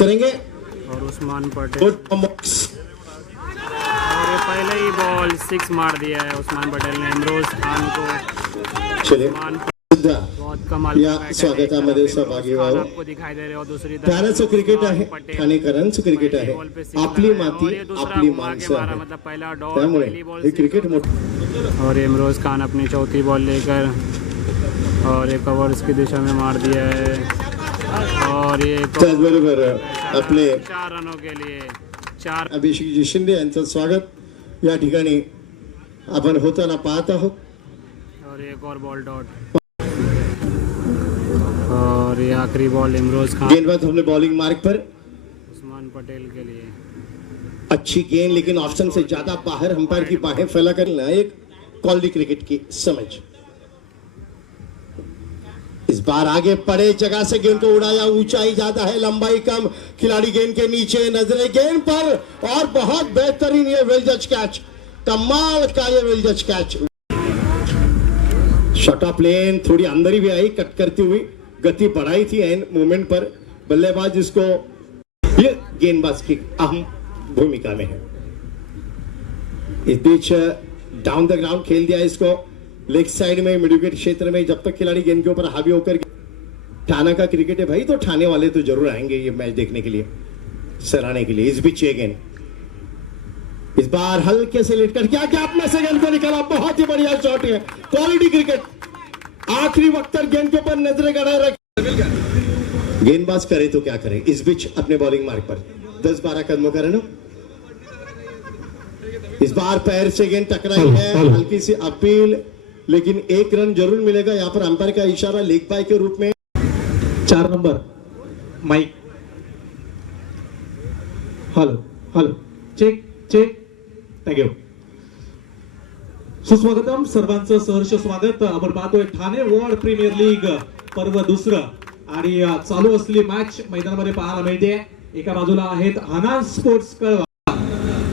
करेंगे और उस्मान पटेल और ये पहले ही बॉल 6 मार दिया है उस्मान पटेल ने इमरोज खान को। चलिए बहुत कमाल या स्वागतामध्ये सहभागी व्हावं। आपको दिखाई दे रहे हो दूसरी ठाण्याचं क्रिकेट आहे, ठाणेकरांचं क्रिकेट आहे, आपली माती आपली माणसं आहे, मतलब पहला डॉट त्यामुळे हे क्रिकेट मोठं। और इमरोज खान अपनी चौथी बॉल लेकर और एक कवर्स की दिशा में मार दिया है और ये त्याचबरोबर आपले 4 रनों के लिए 4 अभिषेक शिंदे यांचं स्वागत या ठिकाणी आपण होताना पाहत आहोत। और एक और बॉल डॉट और ये आखिरी बॉल इमरोज खान गेंदबाज हमने बॉलिंग मार्ग पर उस्मान पटेल के लिए अच्छी गेंद लेकिन ऑप्शन से ज्यादा बाहर अंपायर की बाहें फैला कर एक कॉलडी क्रिकेट की समझ। इस बार आगे पड़े जगह से गेंद को उड़ाया, ऊंचाई ज्यादा है लंबाई कम, खिलाड़ी गेंद के नीचे नजरे गेंद पर और बहुत बेहतरीन ये वेल जज कैच, कमाल का ये वेल जज कैच। शॉट ऑफ लेन थोड़ी अंदर ही भी आई, कट करती हुई गति बढ़ाई थी एंड मोमेंट पर बल्लेबाज इसको ये गेंदबाज की अहम भूमिका में है। इस बीच डाउन द ग्राउंड खेल दिया इसको लेग साइड में मिड विकेट क्षेत्र में। जब तक खिलाड़ी गेंद के ऊपर हावी होकर ठाणे का क्रिकेट है भाई, तो ठाणे वाले तो जरूर आएंगे ये मैच देखने के लिए, सराहने के लिए। इस बीच ये गेंद इस बार हल्के से लेट कर क्या गैप में से गेंद को निकाला, बहुत ही बढ़िया शॉट है, क्वालिटी क्रिकेट। आखिरी वक्त तक गेंद के ऊपर नजरें गड़ाए रखे, गेंदबाज करे तो क्या करे। इस बीच अपने बॉलिंग मार्ग पर 10-12 कदमों का रन। इस बार पैर से गेंद टकराई है, हल्की सी अपील, लेकिन 1 रन जरूर मिलेगा। यहाँ पर अंपायर का इशारा लेग बाय के रूप में। 4 number mike, hello hello, check check, thank you. सुस्वागतम, सर्वांचं सहर्ष स्वागत। आपण पाहतोय ठाणे वर्ल्ड प्रीमियर लीग पर्व दुसरं आणि चालू असलेली मॅच मैदानामध्ये पाहायला मिळते। एका बाजूला आहेत हनान स्पोर्ट्स कळवा,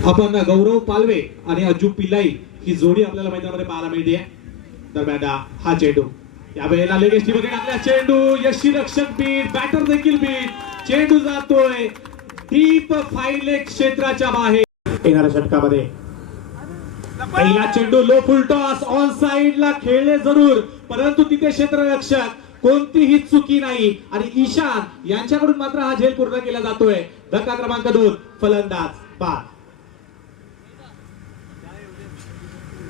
आपण गौरव पालवे आणि अज्जू पिल्लाई ही जोडी आपल्याला मैदानामध्ये पाहायला मिळते। दरम्यान हा चेंडू यावेळेला लेगेस्टी मध्ये टाकला, चेंडू यष्टीरक्षक बीट, बॅटर देखील बीट, चेंडू जातोय डीप फाईन लेग क्षेत्राच्या बाहेर। येणाऱ्या षटकामध्ये पहिला चेंडू low full toss on side ला खेळले जरूर, परंतु तिथे क्षेत्ररक्षक कोणतीही चुकी नाही आणि ईशान यांच्याकडून मात्र हा झेल पूर्ण केला जातोय। धक्का क्रमांक 2, फलंदाज बाद।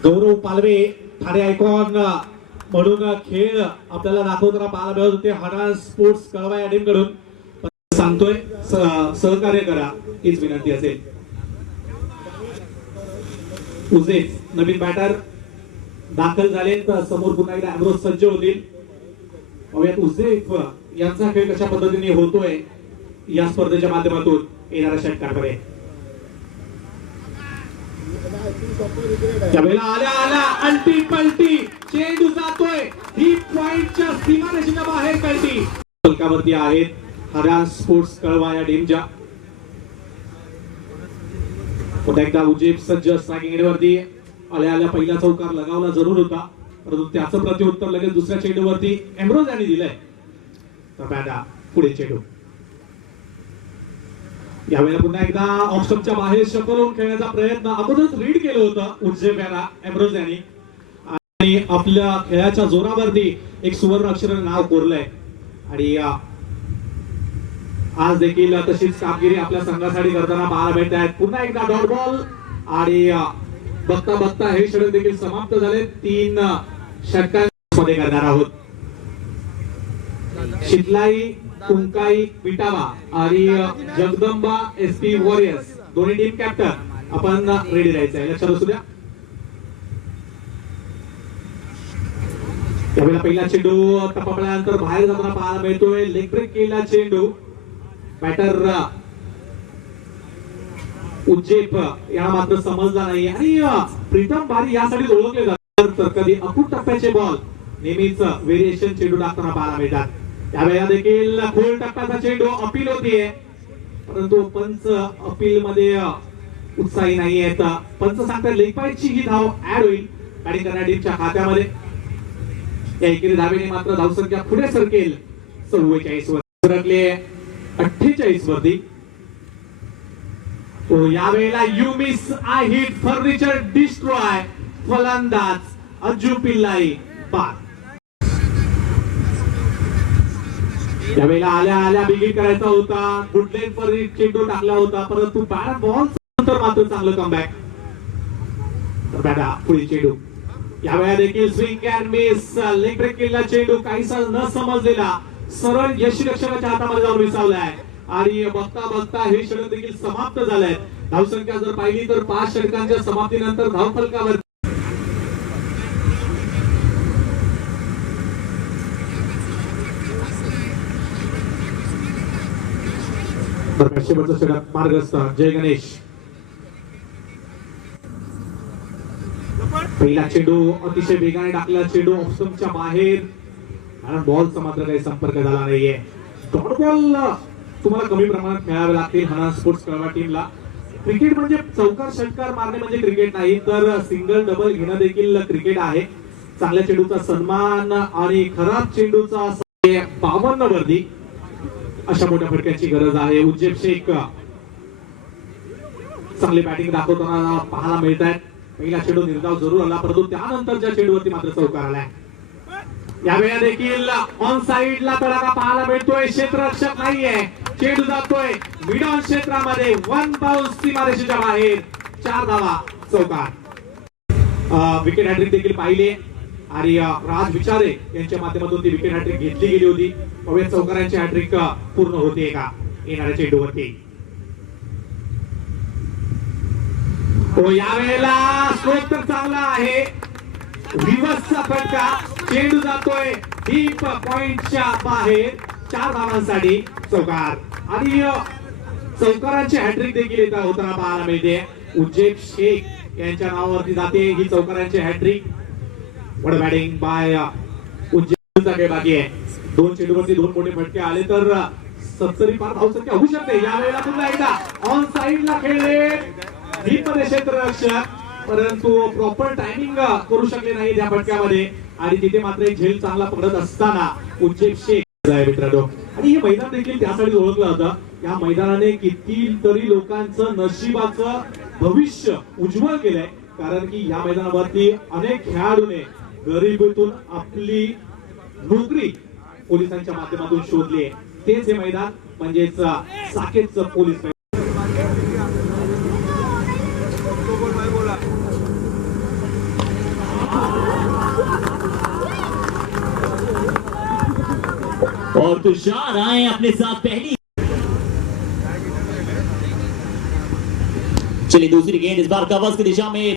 गौरव पालवे ठाणे आयकॉन म्हणून खेळ आपल्याला दाखवताना पाहायला मिळत होते हनान स्पोर्ट्स कळवा या टीम कडून। सांगतोय सहकार्य करा हीच विनंती असेल। उजेफ नवीन बॅटर दाखल झाले, तर समोर पुन्हा एकदा अमरोज सज्ज होतील। पाहूयात उजेफ यांचा खेळ कशा पद्धतीने होतोय या स्पर्धेच्या माध्यमातून येणाऱ्या षटकामध्ये। त्यावेळेला आल्या अल्टी पलटी, चेंडू जातोय डीप पॉइंटच्या सीमारेषेच्या बाहेर, कल्टी फलकावरती आहेत हनान स्पोर्ट्स कळवा या टीमच्या। पुन्हा एकदा उजेफ सज्ज स्ट्रायकिंग एंडवरती आल्या पहिला चौकार लगावला जरूर होता, परंतु त्याचं प्रत्युत्तर लगेच दुसऱ्या चेंडूवरती एमरोज यांनी दिलंय। तर पुढे चेंडू यावेळेला पुन्हा एकदा ऑप्शनच्या बाहेर शफल होऊन खेळण्याचा प्रयत्न अगोदरच रीड केलं होतं उजेफ यांना एमरोज यांनी, आणि आपल्या खेळाच्या जोरावरती एक सुवर्ण अक्षराने नाव कोरलंय। आणि आज देखील तशीच कामगिरी आपल्या संघासाठी करताना पाहायला मिळत आहेत। पुन्हा एकदा डॉट बॉल आणि बघता बघता हे षटक देखील समाप्त झाले। 3 षटकांमध्ये करणार आहोत। शितलाई, कुंकाई, पिटावा आणि जगदंबा एसपी वॉरियर्स दोन्ही टीम कॅप्टन आपण रेडी राहायचं आहे, लक्षात असू द्या। त्यावेळेला पहिला चेंडू टप्पापल्यानंतर बाहेर जाताना पाहायला मिळतोय, लेग ब्रेक केला चेंडू। बॅटर उज्जेफ या मात्र समजला नाही आणि प्रीतम बारी यासाठी ओळखले जातात, तर कधी अकूट टप्प्याचे बॉल नेहमीच व्हेरिएशन चेंडू टाकताना पाहायला मिळतात। त्यावेळेला देखील खोल टप्प्याचा चेंडू अपील होतीये, परंतु पंच अपील मध्ये उत्साही नाही आहेत। पंच सांगतात लेग पॉइंटची ही धाव ऍड होईल बॅटिंग करणाऱ्या टीमच्या खात्यामध्ये। या एकेरी धावेने मात्र धावसंख्या पुढे सरकेल 44 वर सरकले। 48 वरती. यावेळेला you miss I hit furniture destroy फलंदाज अज्जू पिल्लाई बाद. यावेळेला आल्या बिगिट करायचा होता, गुडलेन पर चेंडू टाकला होता, परंतु बॅट बॉल नंतर मात्र चांगलं कमबॅक. पुढे चेंडू यावेळेला देखील swing and miss, leg break केलेला चेंडू काहीसा न समजलेला सरळ यष्टीरक्षकाच्या हातामध्ये जाऊन विसावलाय आणि बघता बघता हे षटक देखील समाप्त झालंय. धावसंख्या जर पाहिली तर 5 षटकांच्या समाप्तीनंतर धावफलकावर शेवटचं षटक मार्गस्थ जय गणेश. पहिला चेंडू अतिशय वेगाने टाकला, चेंडू ऑफस्टंपच्या बाहेर, कारण बॉलचा मात्र काही संपर्क झाला नाहीये. डॉट बॉल तुम्हाला कमी प्रमाणात खेळावे लागतील हना स्पोर्ट्स कळवा टीमला. क्रिकेट म्हणजे चौकार षटकार मारणे म्हणजे क्रिकेट नाही, तर सिंगल डबल घेणं देखील क्रिकेट आहे. चांगल्या चेंडूचा सन्मान आणि खराब चेंडूचा 52 वरती अशा मोठ्या फटक्याची गरज आहे. उज्जेब शेख चांगली बॅटिंग दाखवताना पाहायला मिळत आहेत. पहिला चेंडू निर्धाव जरूर आला, परंतु त्यानंतरच्या चेंडूवरती मात्र चौकार आलाय. यावेळेला देखील ऑन साइडला तडाखा पाहायला मिळतोय, क्षेत्ररक्षक नाहीये, चेंडू जातोय मिड ऑन क्षेत्रामध्ये, 1 बाउन्स सीमारेषेच्या बाहेर, 4 धावा, चौकार. विकेट हॅट्रिक देखील पाहिली आणि राज विचारे यांच्या माध्यमातून ती विकेट हॅट्रिक घेतली गेली होती. पवेत चौकारांची हॅट्रिक पूर्ण होते का येणाऱ्या चेंडूवरती. यावेळेला स्ट्रोक तर चांगला आहे, रिव्हर्सचा फटका, चेंडू जातोय डीप पॉइंटच्या बाहेर, 4 धावांसाठी चौकार. आणि चौकारांची हॅट्रिक देखील येता होताना पाहायला मिळते. उज्जेब शेख यांच्या नावावरती जाते ही चौकारांची हॅट्रिक. वड बॅटिंग बाय उज्जेबचा खेळ बाकी आहे. 2 चेंडूवरती 2 मोठे फटके आले तर 70 पार धावसंख्या होऊ शकते. यावेळेला पुन्हा एकदा ऑन साइडला खेळले डीप मध्ये क्षेत्ररक्षक, परंतु प्रॉपर टायमिंग करू शकले नाही त्या फटक्यामध्ये आणि तिथे मात्र एक झेल चांगला पडत असताना उज्जेब शेख आहे मित्रांनो. आणि हे मैदान देखील त्यासाठी ओळखलं जातं. या मैदानाने कितीतरी लोकांचं नशिबाचं भविष्य उज्ज्वल केलंय, कारण की या मैदानावरती अनेक खेळाडूने गरिबीतून आपली नोकरी पोलिसांच्या माध्यमातून शोधली आहे. तेच हे मैदान म्हणजेच साकेतचं पोलीस मैदान. और तुषार आए अपने साथ पहली. चलिए दूसरी गेंद इस बार कवर्स की दिशा में